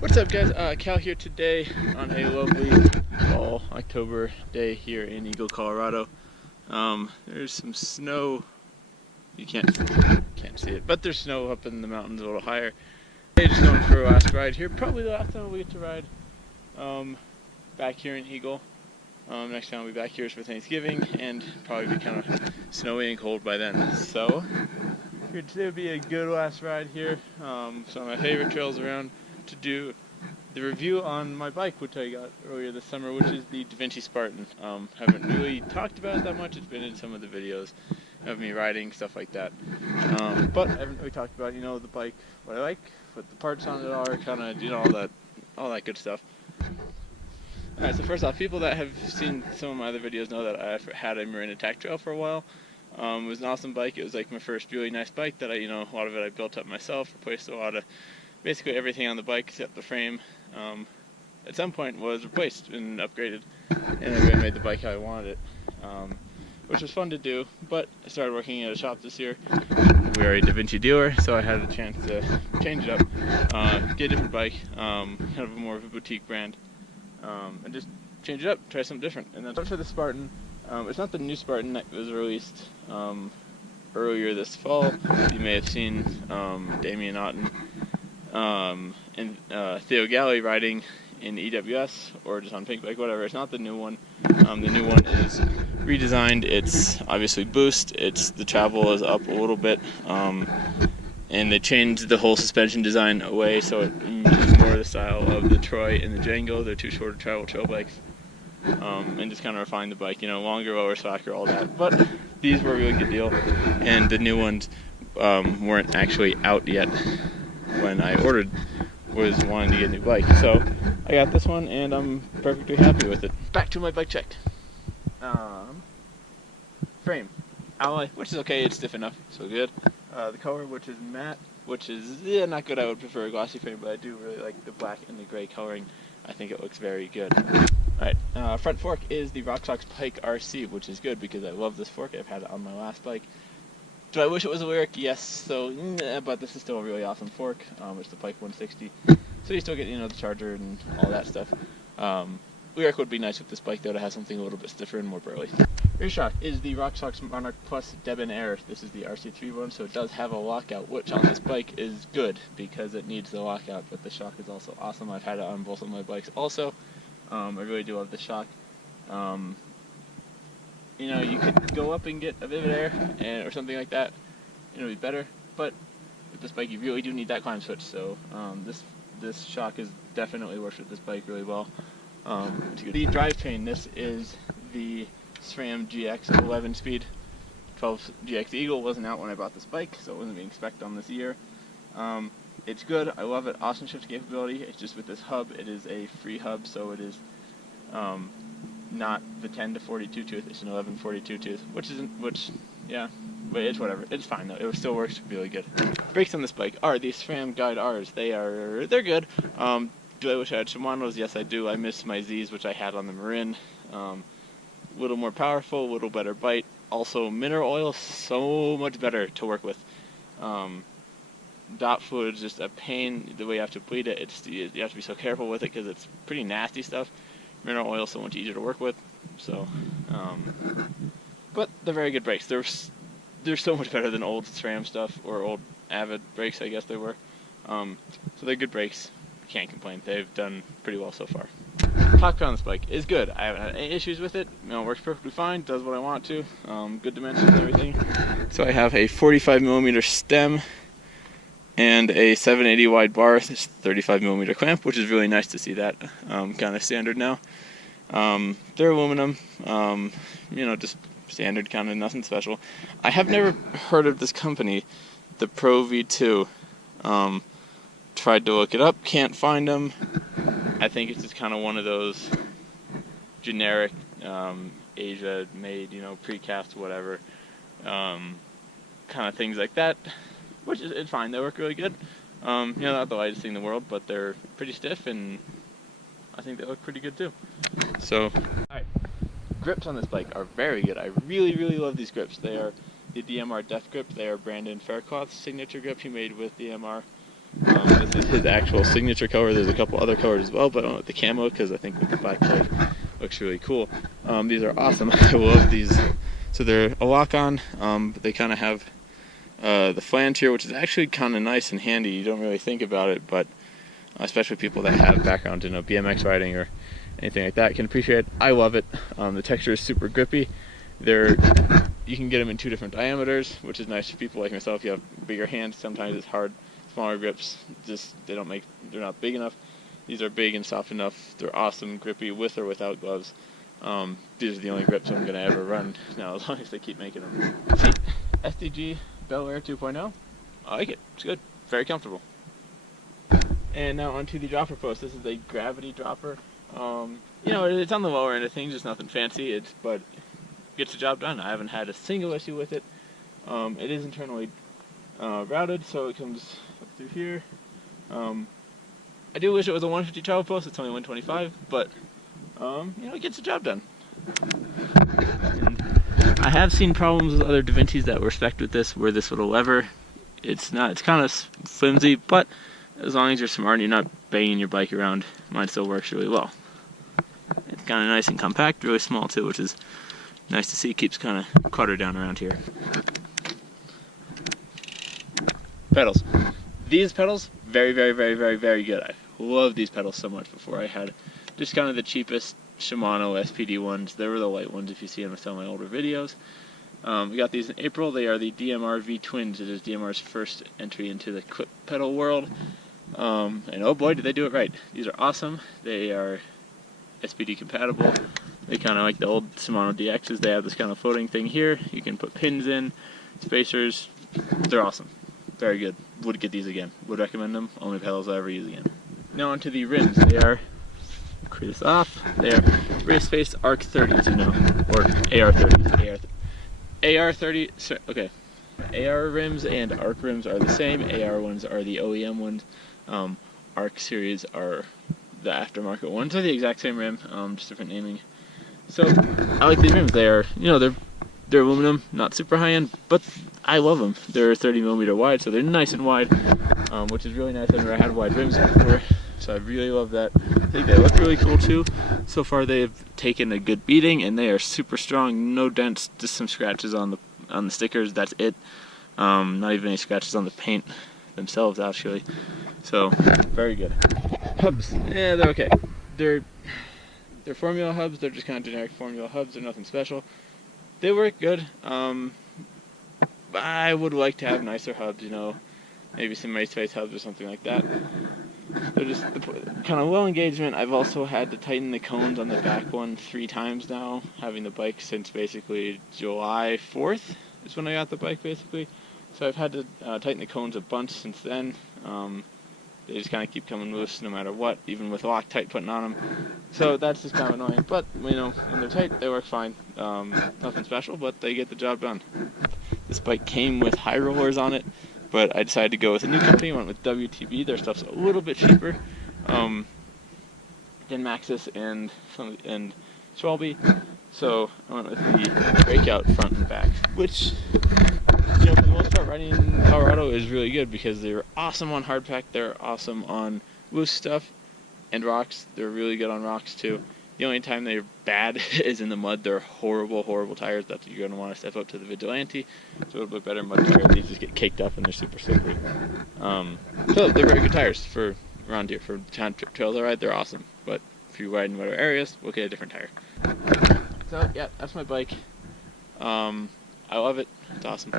What's up, guys? Cal here today on a lovely fall October day here in Eagle, Colorado. There's some snow. You can't see it, but there's snow up in the mountains a little higher. Today, just going for a last ride here. Probably the last time we get to ride back here in Eagle. Next time we'll be back here is for Thanksgiving, and probably be kind of snowy and cold by then. So here today would be a good last ride here. Some of my favorite trails around to do the review on my bike, which I got earlier this summer, which is the DEVINCI Spartan. Haven't really talked about it that much. It's been in some of the videos of me riding, stuff like that. But I haven't really talked about, the bike, what I like, what the parts on it are, kind of, all that good stuff. Alright, so first off, people that have seen some of my other videos know that I've had a Marine Attack Trail for a while. It was an awesome bike. It was like my first really nice bike that a lot of it I built up myself, replaced a lot of, basically everything on the bike except the frame. At some point was replaced and upgraded, and I really made the bike how I wanted it, which was fun to do. But I started working at a shop this year. We are a DEVINCI dealer, so I had a chance to change it up, get a different bike, kind of more of a boutique brand, and just change it up, try something different. And then for the Spartan, it's not the new Spartan that was released earlier this fall. You may have seen Damian Otten and Theo Galley riding in EWS or just on Pink Bike, whatever. It's not the new one. The new one is redesigned. It's obviously boost. The travel is up a little bit, and they changed the whole suspension design away, so it is more the style of the Troy and the Django. They're two shorter trail bikes, and just kind of refined the bike. Longer, lower, slacker, all that. But these were a really good deal, and the new ones weren't actually out yet when I was wanting to get a new bike. So I got this one and I'm perfectly happy with it. Back to my bike check. Frame. Alloy, which is okay, it's stiff enough, so good. The color, which is matte, which is not good. I would prefer a glossy frame, but I do really like the black and the gray coloring. I think it looks very good. Alright, front fork is the Rocksox Pike RC, which is good because I love this fork. I've had it on my last bike. Do I wish it was a Lyric? Yes, but this is still a really awesome fork. It's the Pike 160, so you still get, the charger and all that stuff. Lyric would be nice with this bike, though, to have something a little bit stiffer and more burly. Rear shock is the Rocksox Monarch Plus Debonair. This is the RC3 one, so it does have a lockout, which on this bike is good because it needs the lockout, but the shock is also awesome. I've had it on both of my bikes also. I really do love the shock. You could go up and get a Vivid Air or something like that. It'll be better, but with this bike you really do need that climb switch, so this shock is definitely works with this bike really well. The drivetrain, this is the SRAM GX 11-speed 12 GX Eagle. Wasn't out when I bought this bike, so it wasn't being spec'd on this year. It's good, I love it, awesome shift capability. It's just with this hub, it is a free hub, so it is not the 10 to 42 tooth, it's an 11 42 tooth, yeah, but it's whatever. It's fine though, it still works really good. Brakes on this bike are the SRAM Guide R's. They're good. Do I wish I had Shimano's? Yes, I do. I miss my Z's, which I had on the Marin. Little more powerful, little better bite. Also, mineral oil, so much better to work with. Dot fluid is just a pain, the way you have to bleed it. You have to be so careful with it because it's pretty nasty stuff. Mineral oil is so much easier to work with, so but they're very good brakes. They're so much better than old SRAM stuff or old Avid brakes, I guess they were. So they're good brakes. Can't complain. They've done pretty well so far. Cockpit on this bike is good. I haven't had any issues with it. Works perfectly fine. Does what I want to. Good dimensions and everything. So I have a 45mm stem and a 780 wide bar, this 35mm clamp, which is really nice to see that kind of standard now. They're aluminum, just standard, kind of nothing special. I have never heard of this company, the Pro V2. Tried to look it up, can't find them. I think it's just kind of one of those generic Asia made, precast, whatever, kind of things like that. Which is fine, they work really good. Not the lightest thing in the world, but they're pretty stiff, and I think they look pretty good too. So, alright. Grips on this bike are very good. I really, really love these grips. They are the DMR Def Grip. They are Brandon Faircloth's signature grip he made with DMR. This is his actual signature color. There's a couple other colors as well, but I went with the camo because I think with the black plate looks really cool. These are awesome. I love these. So they're a lock-on, but they kind of have the flange here, which is actually kind of nice and handy. You don't really think about it, but especially people that have background in BMX riding or anything like that can appreciate it. I love it. The texture is super grippy. You can get them in 2 different diameters, which is nice for people like myself. You have bigger hands, sometimes it's hard. Smaller grips, they're not big enough. These are big and soft enough. They're awesome, grippy with or without gloves. These are the only grips I'm gonna ever run now, as long as they keep making them. See, SDG Bel Air 2.0. I like it. It's good. Very comfortable. And now onto the dropper post. This is a gravity dropper. It's on the lower end of things. It's nothing fancy. But it gets the job done. I haven't had a single issue with it. It is internally routed, so it comes up through here. I do wish it was a 150 travel post. It's only 125, but it gets the job done. And I have seen problems with other DeVincis that were spec'd with this, where this little lever, it's kind of flimsy, but as long as you're smart and you're not banging your bike around, mine still works really well. It's kind of nice and compact, really small too, which is nice to see. Keeps kind of cluttered down around here. Pedals. These pedals, very, very, very, very, very good. I love these pedals so much. Before I had just kind of the cheapest Shimano SPD ones. They were the white ones if you see them in some of my older videos. We got these in April. They are the DMR V Twins. It is DMR's first entry into the quick pedal world. And oh boy, did they do it right. These are awesome. They are SPD compatible. They kind of like the old Shimano DXs. They have this kind of floating thing here. You can put pins in, spacers. They're awesome. Very good. Would get these again. Would recommend them. Only pedals I'll ever use again. Now onto the rims. They are, clear this off. They are Race Face Arc 30s, or AR 30s. AR 30. Okay. AR rims and Arc rims are the same. AR ones are the OEM ones. Arc series are the aftermarket ones. They're the exact same rim, just different naming. So I like these rims. They are, they're aluminum, not super high end, but I love them. They're 30mm wide, so they're nice and wide, which is really nice. I've never had wide rims before, so I really love that. I think they look really cool too. So far they've taken a good beating, and they are super strong. No dents, just some scratches on the stickers. That's it. Not even any scratches on the paint themselves, actually. So very good. Hubs, yeah, they're okay. They're formula hubs. They're just kind of generic formula hubs. They're nothing special. They work good. I would like to have nicer hubs, maybe some Race Face hubs or something like that. They're just kind of low engagement. I've also had to tighten the cones on the back one 3 times now, having the bike since basically July 4th is when I got the bike, basically. So I've had to tighten the cones a bunch since then. They just kind of keep coming loose no matter what, even with Loctite putting on them. So that's just kind of annoying. But, when they're tight, they work fine. Nothing special, but they get the job done. This bike came with high rollers on it, but I decided to go with a new company. I went with WTB. Their stuff's a little bit cheaper than Maxxis and Schwalbe. So I went with the breakout front and back, which, for the most part, riding in Colorado is really good because they're awesome on hardpack. They're awesome on loose stuff and rocks. They're really good on rocks too. The only time they're bad is in the mud. They're horrible, horrible tires. That's what you're going to want to step up to the Vigilante. It's a little bit better mud tires. These just get caked up and they're super slippery. So they're very good tires for around here. For the kind of trails I ride, they're awesome. But if you ride in wetter areas, we'll get a different tire. So yeah, that's my bike. I love it. It's awesome.